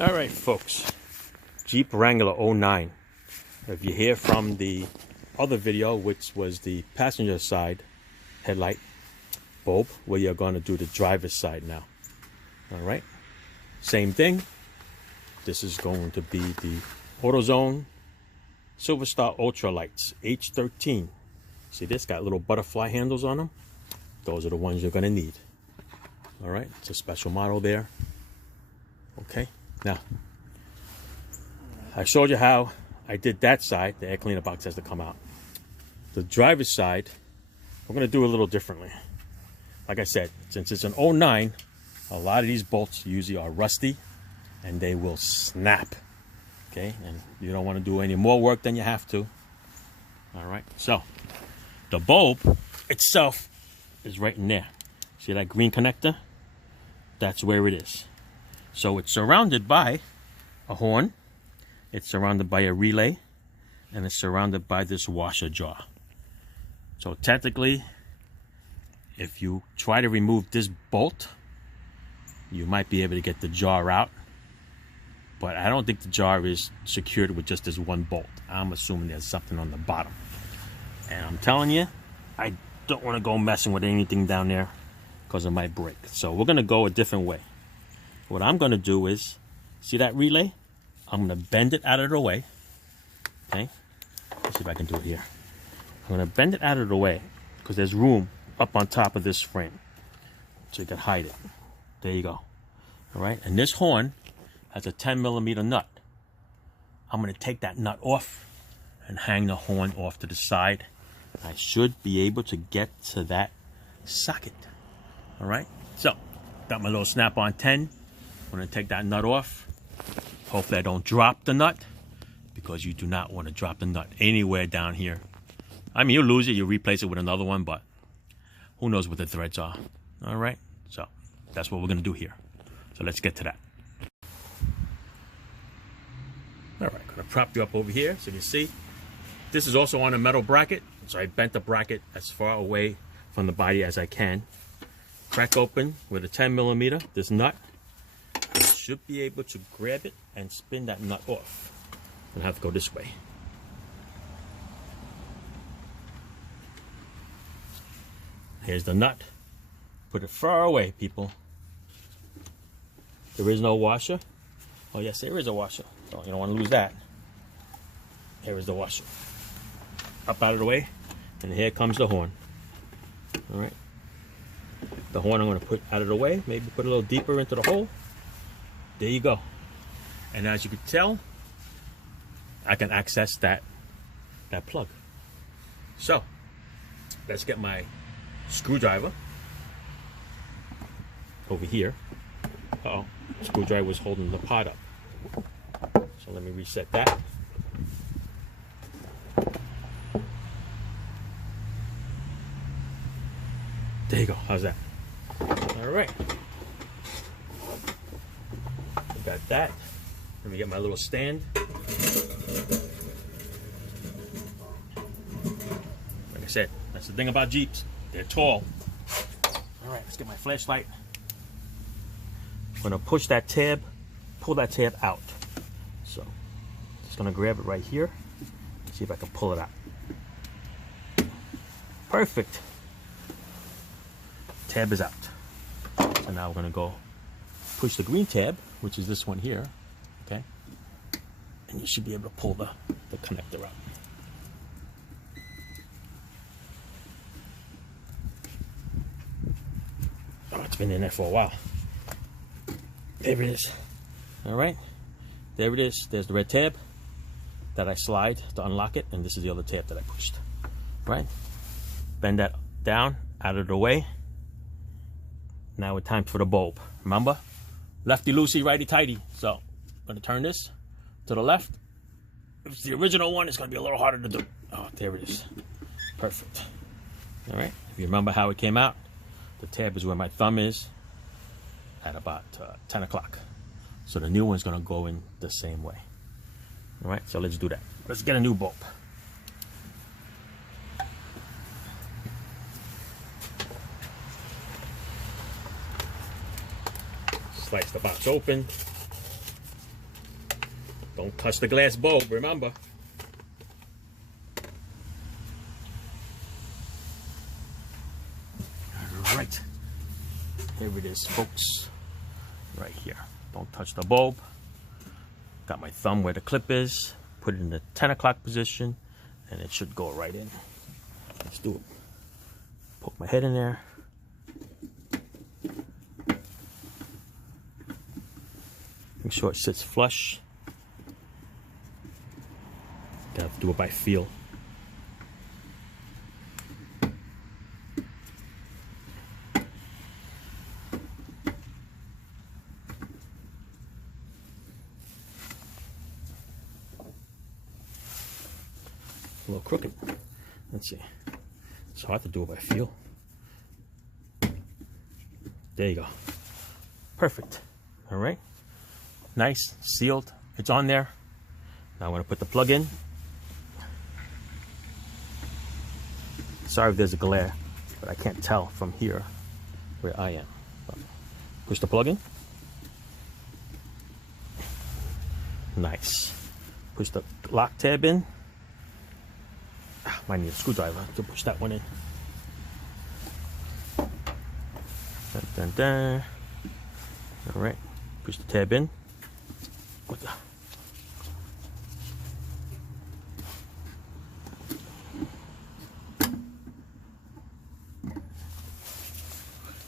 All right, folks, Jeep Wrangler 09. If you hear from the other video, which was the passenger side headlight bulb, we are going to do the driver's side now. All right, same thing. This is going to be the AutoZone Silverstar Ultra Lights H13. See this? Got little butterfly handles on them. Those are the ones you're going to need. All right, it's a special model there. Okay, now I showed you how I did that side. The air cleaner box has to come out. The driver's side, we're going to do a little differently. Like I said, since it's an 09, a lot of these bolts usually are rusty and they will snap. Okay, and you don't want to do any more work than you have to. All right, so the bulb itself is right in there. See that green connector? That's where it is. So it's surrounded by a horn, it's surrounded by a relay, and it's surrounded by this washer jar. So technically, if you try to remove this bolt, you might be able to get the jar out. But I don't think the jar is secured with just this one bolt. I'm assuming there's something on the bottom. And I'm telling you, I don't want to go messing with anything down there because it might break. So we're going to go a different way. What I'm going to do is, see that relay? I'm going to bend it out of the way. Okay? Let's see if I can do it here. I'm going to bend it out of the way because there's room up on top of this frame. So you can hide it. There you go. All right? And this horn has a 10mm nut. I'm going to take that nut off and hang the horn off to the side. I should be able to get to that socket. All right? So, got my little snap-on 10. I'm going to take that nut off. Hopefully I don't drop the nut, because you do not want to drop the nut anywhere down here. I mean, you lose it, you replace it with another one, but who knows what the threads are. All right? So, that's what we're going to do here. So, let's get to that. All right, going to prop you up over here so you can see. This is also on a metal bracket, so I bent the bracket as far away from the body as I can. Crack open with a 10mm, this nut. You should be able to grab it and spin that nut off. I'm going to have to go this way. Here's the nut. Put it far away, people. There is no washer. Oh yes, there is a washer. So you don't want to lose that. Here is the washer. Up out of the way, and here comes the horn. All right. The horn I'm going to put out of the way. Maybe put a little deeper into the hole. There you go. And as you can tell, I can access that plug. So let's get my screwdriver over here. Uh-oh, screwdriver was holding the pot up. So let me reset that. There you go. How's that? All right. Got that. Let me get my little stand. Like I said, that's the thing about Jeeps. They're tall. All right, let's get my flashlight. I'm going to push that tab, pull that tab out. So, just going to grab it right here. See if I can pull it out. Perfect. Tab is out. So now we're going to go push the green tab, which is this one here. Okay? And you should be able to pull the connector out. Oh, it's been in there for a while. There it is. All right. There it is. There's the red tab that I slide to unlock it, and this is the other tab that I pushed. Right? Bend that down, out of the way. Now it's time for the bulb. Remember? Lefty loosey, righty tighty. So, I'm going to turn this to the left. If it's the original one, it's going to be a little harder to do. Oh, there it is. Perfect. All right. If you remember how it came out, the tab is where my thumb is at about 10 o'clock. So the new one's going to go in the same way. All right. So let's do that. Let's get a new bulb. Slice the box open. Don't touch the glass bulb, remember. All right. Here it is, folks. Right here. Don't touch the bulb. Got my thumb where the clip is. Put it in the 10 o'clock position, and it should go right in. Let's do it. Poke my head in there. Make sure it sits flush. Gotta do it by feel. A little crooked. Let's see. It's hard to do it by feel. There you go. Perfect. All right. Nice, sealed. It's on there. Now I'm going to put the plug in. Sorry if there's a glare, but I can't tell from here where I am. Push the plug in. Nice. Push the lock tab in. Might need a screwdriver to push that one in. Dun, dun, dun. All right. Push the tab in. What the?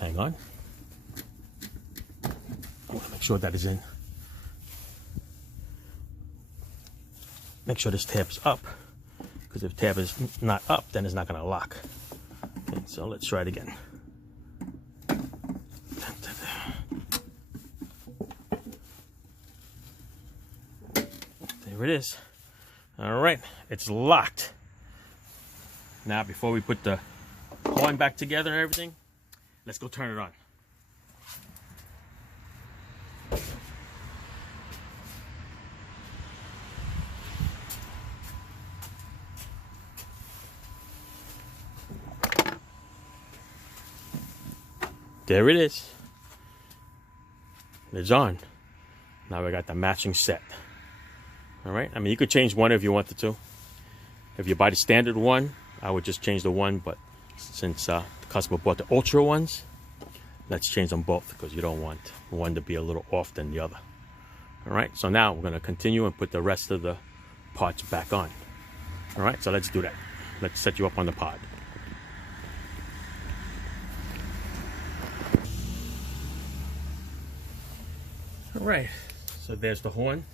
Hang on. I want to make sure that is in. Make sure this tab is up, because if the tab is not up, then it's not going to lock. Okay, so let's try it again. There it is. All right, it's locked. Now, before we put the horn back together and everything, let's go turn it on. There it is. It's on. Now we got the matching set. All right. I mean, you could change one if you wanted to. If you buy the standard one, I would just change the one. But since the customer bought the Ultra ones, let's change them both, because you don't want one to be a little off than the other. All right. So now we're going to continue and put the rest of the parts back on. All right. So let's do that. Let's set you up on the pod. All right. So there's the horn.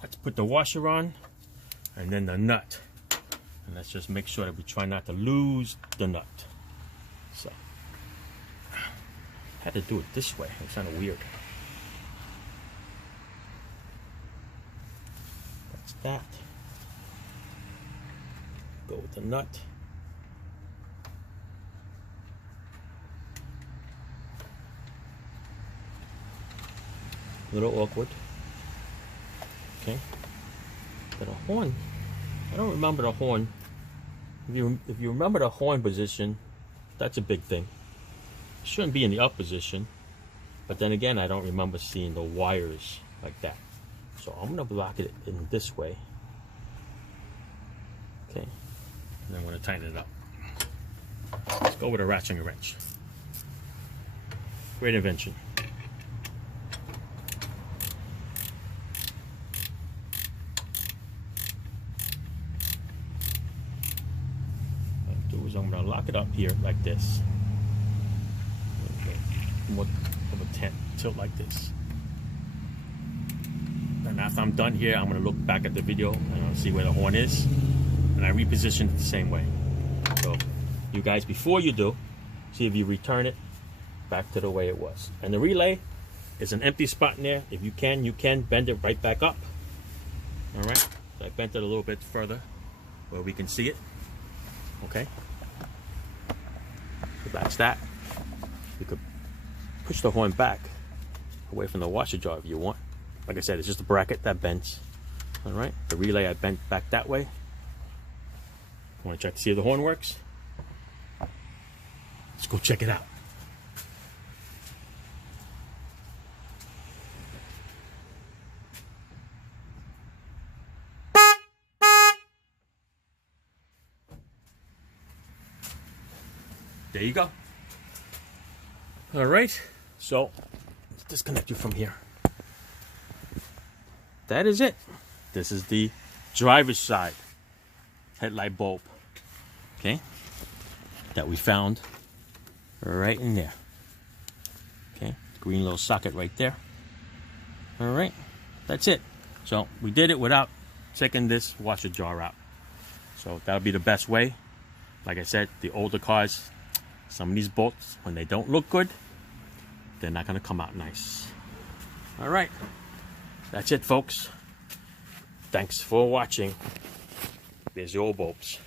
Let's put the washer on, and then the nut. And let's just make sure that we try not to lose the nut. So, I had to do it this way. It's kind of weird. That's that. Go with the nut. A little awkward. Okay. But a horn, I don't remember the horn. If you remember the horn position, that's a big thing. It shouldn't be in the up position. But then again, I don't remember seeing the wires like that. So I'm gonna block it in this way. Okay. And I'm gonna tighten it up. Let's go with a ratchet and wrench. Great invention. I'm going to lock it up here like this. Okay. More of a tilt like this. And after I'm done here, I'm going to look back at the video and I'll see where the horn is. And I reposition it the same way. So you guys, before you do, see if you return it back to the way it was. And the relay is an empty spot in there. If you can bend it right back up. All right. So I bent it a little bit further where we can see it. Okay. So that's that. You could push the horn back away from the washer jar if you want. Like I said, it's just a bracket that bends. All right. The relay I bent back that way. Want to check to see if the horn works? Let's go check it out. there you go. All right, so let's disconnect you from here. That is it. This is the driver's side headlight bulb, okay, that we found right in there. Okay, green little socket right there. All right, that's it. So we did it without checking this washer jar out. So that'll be the best way. Like I said, the older cars, some of these bolts, when they don't look good, they're not gonna come out nice. All right, that's it, folks. Thanks for watching. There's your bulbs.